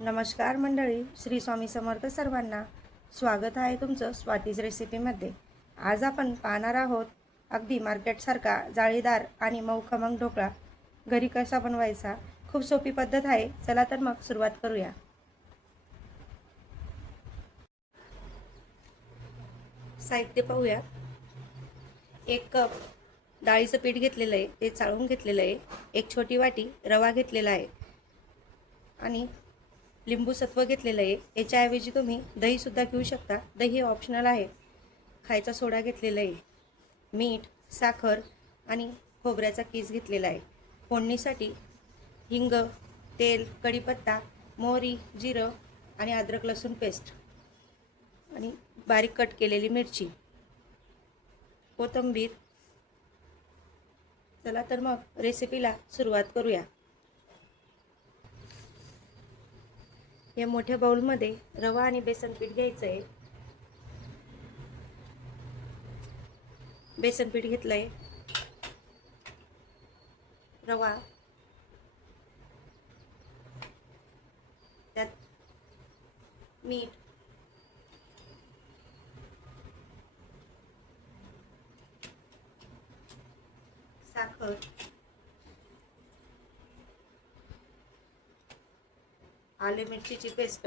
नमस्कार मंडळी, श्री स्वामी समर्थ सर्वांना. स्वागत आहे तुमचं स्वातीज रेसिपीमध्ये. आज आपण पाहणार आहोत अगदी मार्केटसारखा जाळीदार आणि मऊ खमंग ढोकळा घरी कसा बनवायचा. खूप सोपी पद्धत आहे. चला तर मग सुरुवात करूया. साहित्य पाहूया. 1 कप डाळीचं पीठ घेतलेलं आहे, ते चाळून घेतलेलं आहे. 1 छोटी वाटी रवा घेतलेला आहे आणि लिंबू सत्व घेतलेलं आहे. याच्याऐवजी तुम्ही दहीसुद्धा घेऊ शकता, दही ऑप्शनल आहे. खायचा सोडा घेतलेला आहे, मीठ, साखर आणि खोबऱ्याचा कीस घेतलेला आहे. फोडणीसाठी हिंग, तेल, कढीपत्ता, मोहरी, जिरं आणि अद्रक लसूण पेस्ट आणि बारीक कट केलेली मिरची, कोथिंबीर. चला तर मग रेसिपीला सुरुवात करूया. या मोठ्या बाउलमध्ये रवा आणि बेसन पीठ घ्यायचं आहे. बेसन पीठ घेतलं आहे, रवा, त्यात मीठ, साखर, आले मिरचीची पेस्ट,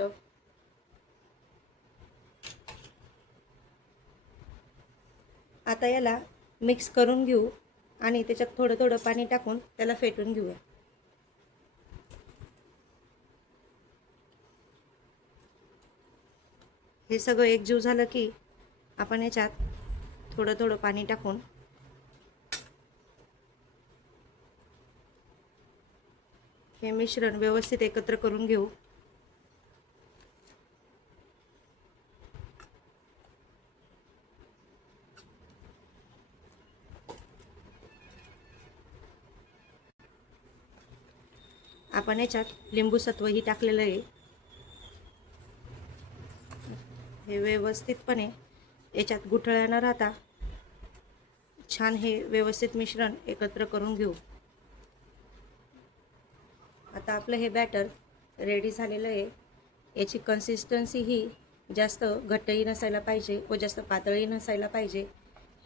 आता याला मिक्स करून घेऊ आणि त्याच्यात थोडं थोडं पाणी टाकून त्याला फेटून घेऊया. हे सगळं एकजीव झालं की आपण याच्यात थोडं थोडं पाणी टाकून हे मिश्रण व्यवस्थित एकत्र करून घेऊ. आपण याच्यात लिंबू सत्वही टाकलेलं आहे. हे व्यवस्थितपणे याच्यात गुठळ्या न राहता छान हे व्यवस्थित मिश्रण एकत्र करून घेऊ. आता आपलं हे बॅटर रेडी झालेलं आहे. याची कन्सिस्टन्सी ही जास्त घट्टही नसायला पाहिजे व जास्त पातळही नसायला पाहिजे.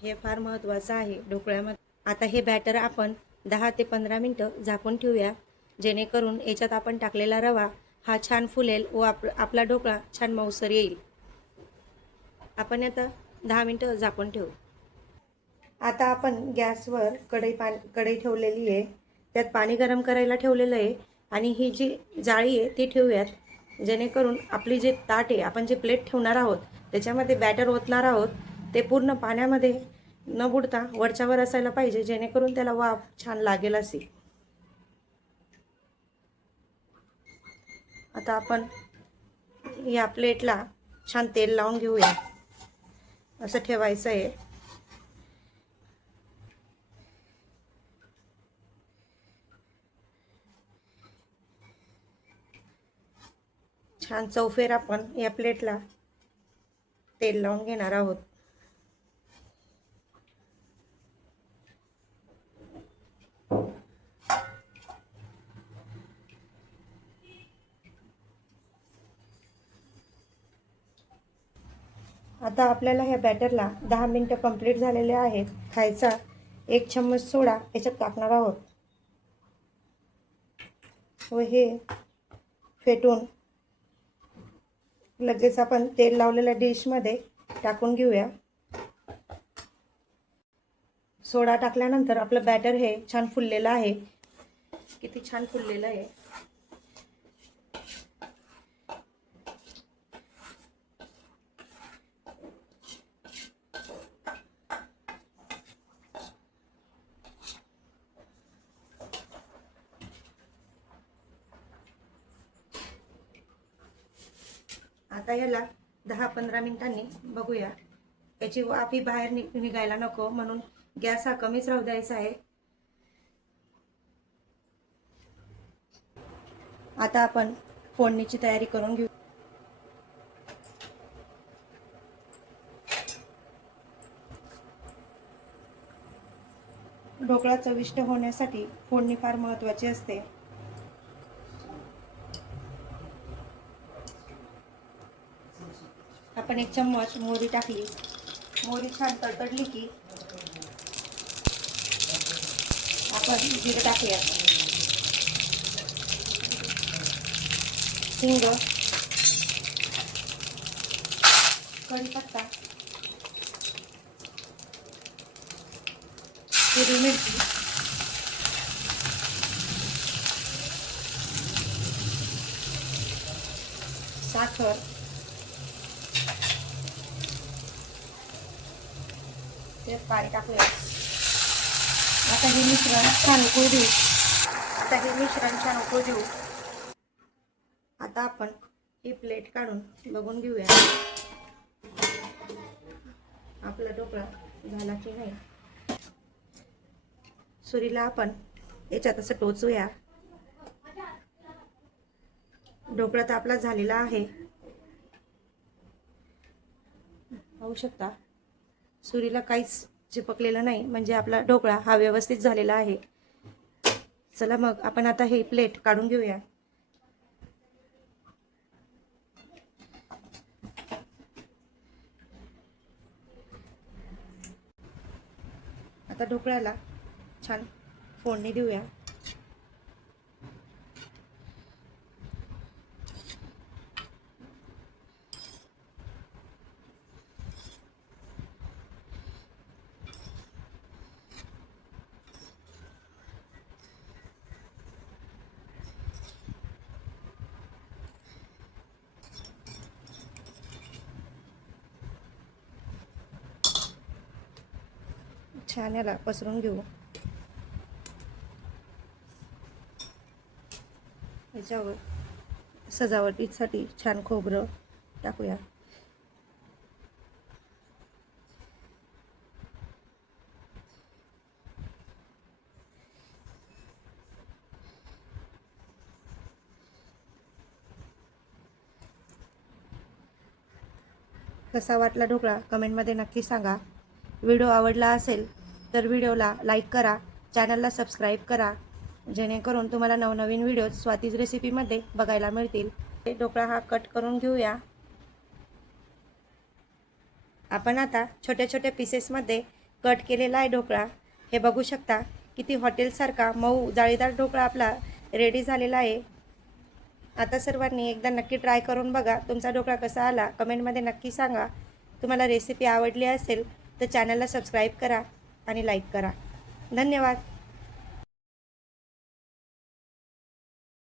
हे फार महत्त्वाचं आहे ढोकळ्यामध्ये. आता हे बॅटर आपण 10 ते 15 मिनटं झाकून ठेवूया, जेणेकरून याच्यात आपण टाकलेला रवा हा छान फुलेल व आपला ढोकळा छान मऊसर येईल. आपण आता 10 मिनटं झाकून ठेवू. आता आपण गॅसवर कढई ठेवलेली आहे. त्यात पाणी गरम करायला ठेवलेलं आहे आणि ही जी जाळी आहे ती ठेवूयात, जेणेकरून आपली जे ताट आहे, आपण जे प्लेट ठेवणार आहोत त्याच्यामध्ये बॅटर ओतणार आहोत, ते पूर्ण पाण्यामध्ये न बुडता वरच्यावर असायला पाहिजे, जेणेकरून त्याला वाफ छान लागेल अशी. आता आपण या प्लेटला छान तेल लावून घेऊया. असं ठेवायचं आहे. छान चौफेर आपण या प्लेटला तेल लावून घेणार आहोत. आता आपल्याला ह्या बॅटरला 10 मिनटं कंप्लीट झालेले आहेत. खायचा 1 चम्मच सोडा याच्यात टाकणार आहोत व हे फेटून लगेच आपण तेल लावलेल्या डिशमध्ये टाकून घेऊया. सोडा टाकल्यानंतर आपलं बॅटर हे छान फुललेलं आहे. किती छान फुललेलं आहे. आता याला 10-15 मिनिटांनी बघूया. याची वाफी बाहेर निघायला नको म्हणून गॅस हा कमीच राहू द्यायचा आहे. आता आपण फोडणीची तयारी करून घेऊ. ढोकळा चविष्ट होण्यासाठी फोडणी फार महत्त्वाची असते. आपण 1 चम्मच मोहरी टाकली. मोहरी छान तडतडली की आपण जिरं टाकूया. हिंग, कढीपत्ता, हिरवी मिरची, साखर, ते पाणी टाकूया. आता हे मिश्रण छान उकळू देऊ. आता आपण ही प्लेट काढून बघून घेऊया आपला ढोकळा झाला की नाही. सुरीला आपण याच्यात असं टोचूया. ढोकळा तर आपला झालेला आहे, पाहू शकता. सुरीला काहीच चिपकलेलं नाही, म्हणजे आपला ढोकळा हा व्यवस्थित झालेला आहे. चला मग आपण आता ही प्लेट काढून घेऊया. आता ढोकळ्याला छान फोडणी देऊया. छान याला पसरून घेऊ. याच्यावर सजावटीसाठी छान खोबरं टाकूया. कसा वाटला ढोकळा कमेंटमध्ये नक्की सांगा. व्हिडिओ आवडला असेल तर व्हिडिओला लाईक करा, चॅनलला सबस्क्राईब करा, जेणेकरून तुम्हाला नवनवीन व्हिडिओ स्वातीज रेसिपीमध्ये बघायला मिळतील. ढोकळा हा कट करून घेऊया. आपण आता छोट्या छोट्या पीसेसमध्ये कट केलेला आहे ढोकळा. हे बघू शकता, किती हॉटेलसारखा मऊ जाळीदार ढोकळा आपला रेडी झालेला आहे. आता सर्वांनी एकदा नक्की ट्राय करून बघा. तुमचा ढोकळा कसा आला कमेंटमध्ये नक्की सांगा. तुम्हाला रेसिपी आवडली असेल तर चॅनलला सबस्क्राईब करा आणि लाईक करा. धन्यवाद.